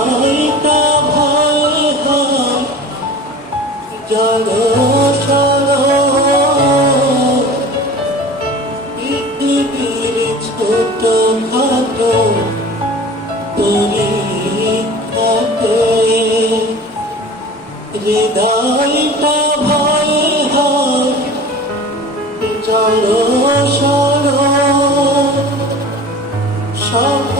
হালকা ভয় হয়। জড় ছোট খাটো পরীক্ষাতে হৃদয়টা ভয় হয়। জড় সড় সব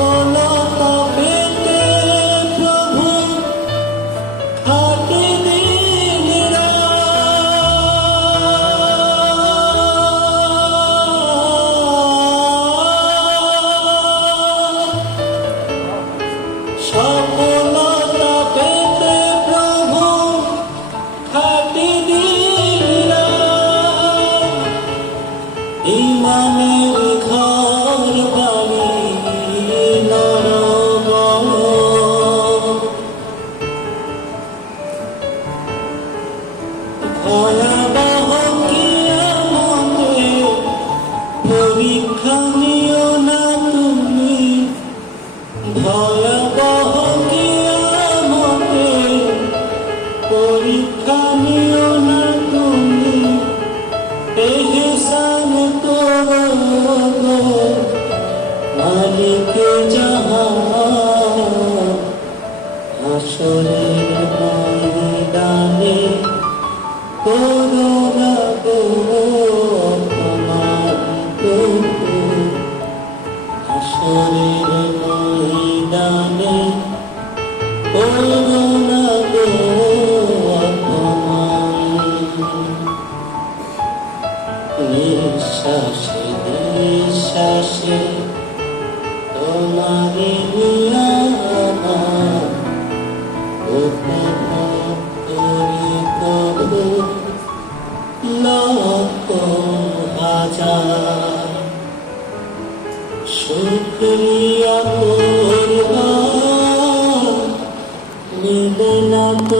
নিঃশ্বাসে নিঃশ্বাসে তোমারে হাজার শুক্রিয়া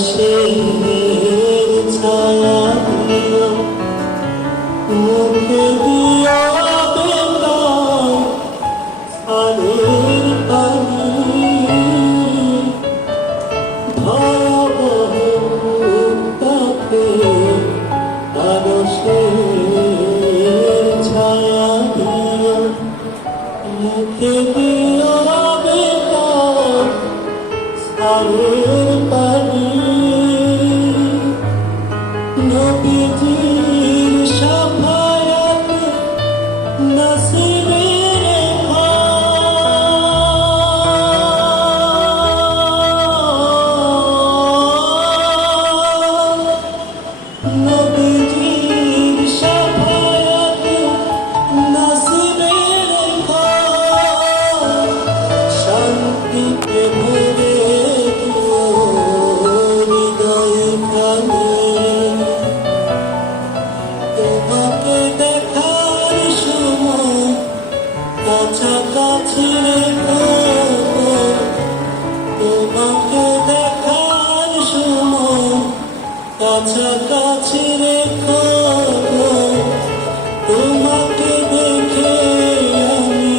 সেই ছায়া মুখে দিয়া আলের পানি ভয়াবহ তাপে আদর্শের ছায়া দিয়া মুখে দিয়া আলের পানি কাছাকাছি রেখো তোমাকে দেখে আমি